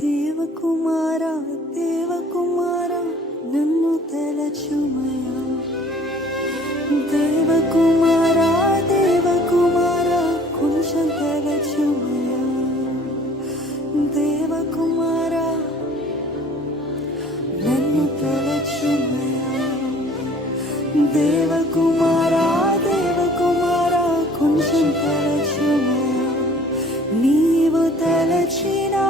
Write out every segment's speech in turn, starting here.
దేవకుమారా దేవకుమారా నన్ను తలచుమయా. దేవకుమారా దేవకుమారా కొంచెం తలచుమయా. దేవకుమారా నన్ను తలచుమయా. దేవకుమారా దేవకుమారా కొంచెం తలచుమయా. నీవు తలచినా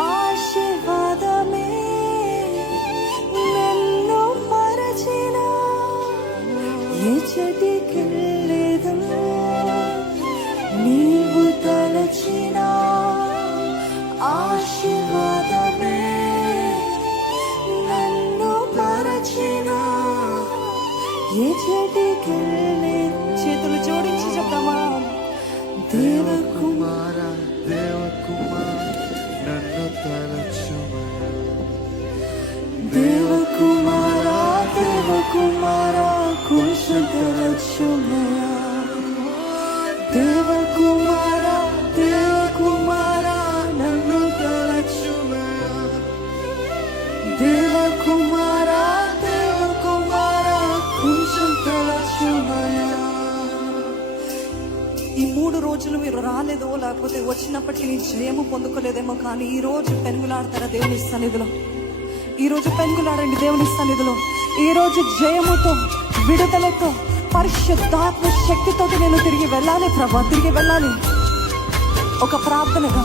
ఆశీర్వాదమే, నన్ను మరచినా ఎచ్చటికెళ్ళేదు. నీవు తలచినా ఆశీర్వాదమే, నన్ను మరచినా ఎచ్చటికెళ్ళేదు. చేతులు జోడించి చెప్తామా. దేవకుమారా దేవకుమారా నన్ను తలచుమయా. దేవకుమారా దేవకుమారా కొంచెం తలచుమయా. దేవకుమారా దేవకుమారా నన్ను తలచుమయా. దేవకుమారా దేవకుమారా కొంచెం తలచుమయా. ఈ 3 రోజులు మీరు రాలేదో, లేకపోతే వచ్చినప్పటికీ నీ జయము పొందుకోలేదేమో, కానీ ఈ రోజు పెనుగులాడతారా దేవుని సన్నిధిలో? ఈ రోజు పెనుగులాడండి దేవుని సన్నిధిలో. ఈ రోజు జయముతో, విడుదలతో, పరిశుద్ధాత్మ శక్తితో నేను తిరిగి వెళ్ళాలి ప్రభా, తిరిగి వెళ్ళాలి. ఒక ప్రార్థనగా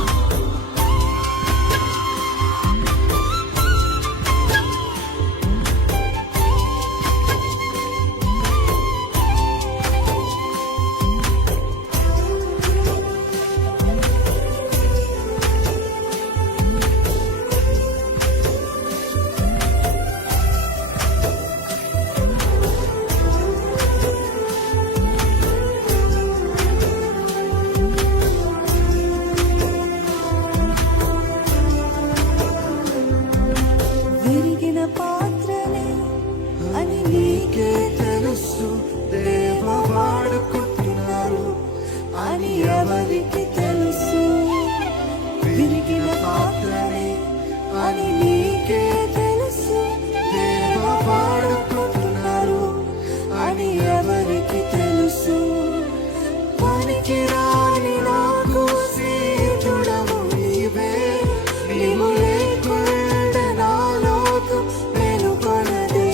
పాత్రనే అని నీకే తెలుసు. దేవ వాడుకుంటున్నారు అని ఎవరికి తెలుసు? విరిగిన పాత్రనే అని నీకే తెలుసు. దేవ వాడుకుంటున్నారు అని ఎవరికి తెలుసు? పనికి రాని నాకు సీటుడము నీవే. నీవు లేకుండా నాలో వెలుకొనదే.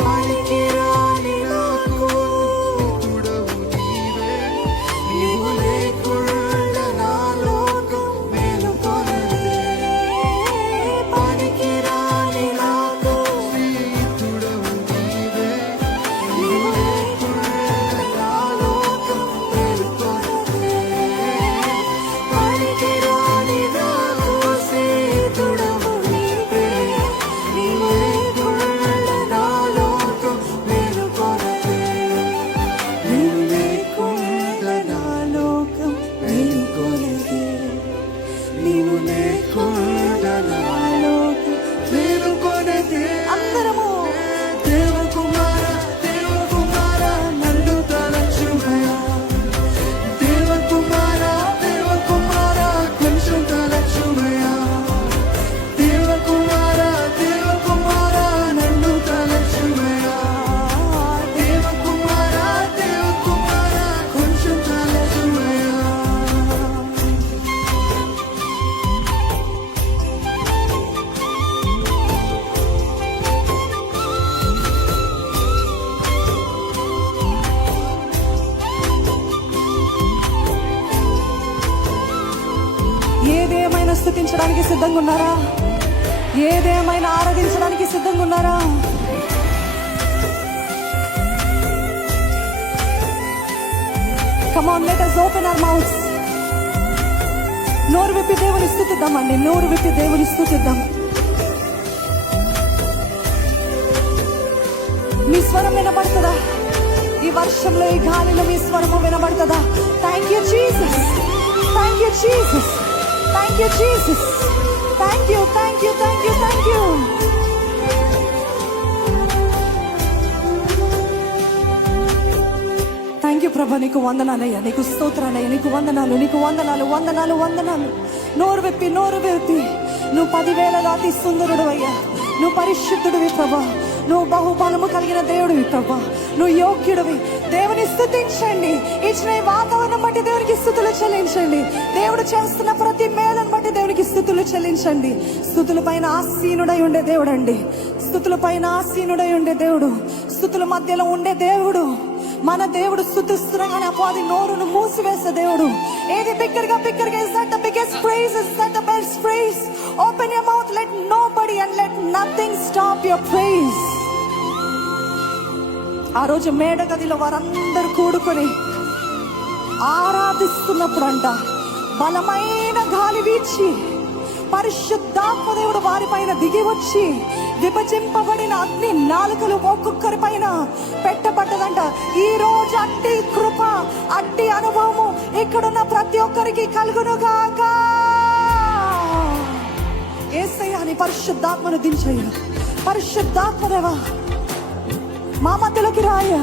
పనికి రాని నాకు తోడవు నీవే. నీవు లేకుండా నాలో వెలుకొనదే. పనికి రాని నాకు తోడవు నీవే. నీవు లేకుండా నాలో వెలుకొనదే. పనికి రాని నాకు సేతుడవు నీవే. నీవు లేకుండా నాలో వెలుకొనదే. నీవు లేకుండా నా లోకం వెలుకొనదే. నీవు లేకుండా నా లోకం వెలుకొనదే. అందరము దేవకుమారా దేవకుమారా నన్ను తలచుమయా. దేవకుమారా దేవకుమారా కొంచెం తలచుమయా. దేవకుమారా దేవకుమారా నన్ను తలచుమయా. దేవకుమారా దేవకుమారా కొంచెం తలచుమయా. ఏదేమైనా స్తుతించడానికి సిద్ధంగా ఉన్నారా? ఏదేమైనా ఆరాధించడానికి సిద్ధంగా ఉన్నారా? Come on, let us open our mouths. నోరు విప్పి దేవుని స్తుతిద్దామండి. నోరు విప్పి దేవుని స్తుతిద్దాం. మీ స్వరం వినబడుతుందా? ఈ వర్షంలో, ఈ గాలిలో మీ స్వరము వినబడుతుందా? Thank you Jesus, thank you Jesus, thank you Jesus, thank you, thank you, thank you, thank you. Thank you ప్రభా, నీకు వందనాలయ్యా, నీకు స్తోత్రాలయ్యా, నీకు వందనాలు, నీకు వందనాలు, వందనాలు, వందనాలు. నోరు విప్పి నువ్వు 10,000 అతి సుందరుడు అయ్యా, నువ్వు పరిశుద్ధుడివి ప్రభా, నువ్వు బహుబలము కలిగిన దేవుడివి ప్రభా, నువ్వు యోగ్యుడివి. దేవుని స్తుతించండి. ఇచ్చిన ఈ వాతావరణం బట్టి దేవునికి స్తుతులు చెల్లించండి. దేవుడు చేస్తున్న ప్రతి మేలను బట్టి దేవునికి స్తుతులు చెల్లించండి. స్తుతుల పైన ఆసీనుడై ఉండే దేవుడు అండి, స్తుతుల పైన ఆసీనుడై ఉండే దేవుడు, స్తుతుల మధ్యలో ఉండే దేవుడు మన దేవుడు. స్తుతిస్తున్నాగానే అపవాది నోరును మూసివేసే దేవుడు. ఏది బిగ్గరగా is that the biggest praise, is that the best praise? Open your mouth, let nobody and let nothing stop your praise. ఆ రోజు మేడ గదిలో వారందరూ కూడుకొని ఆరాధిస్తున్నప్పుడు అంట బలమైన గాలి వీచి పరిశుద్ధాత్మ దేవుడు వారిపైన దిగి వచ్చి విభజింపబడిన అగ్ని నాలుకలు ఒక్కొక్కరి పైన పెట్టబడ్డదంట. ఈ రోజు అట్టి కృప, అట్టి అనుభవము ఇక్కడున్న ప్రతి ఒక్కరికి కలుగునుగాక. యేసయ్య నీ పరిశుద్ధాత్మను దించయ్యా. పరిశుద్ధాత్మ దేవా మా మధ్యలోకి రాయా.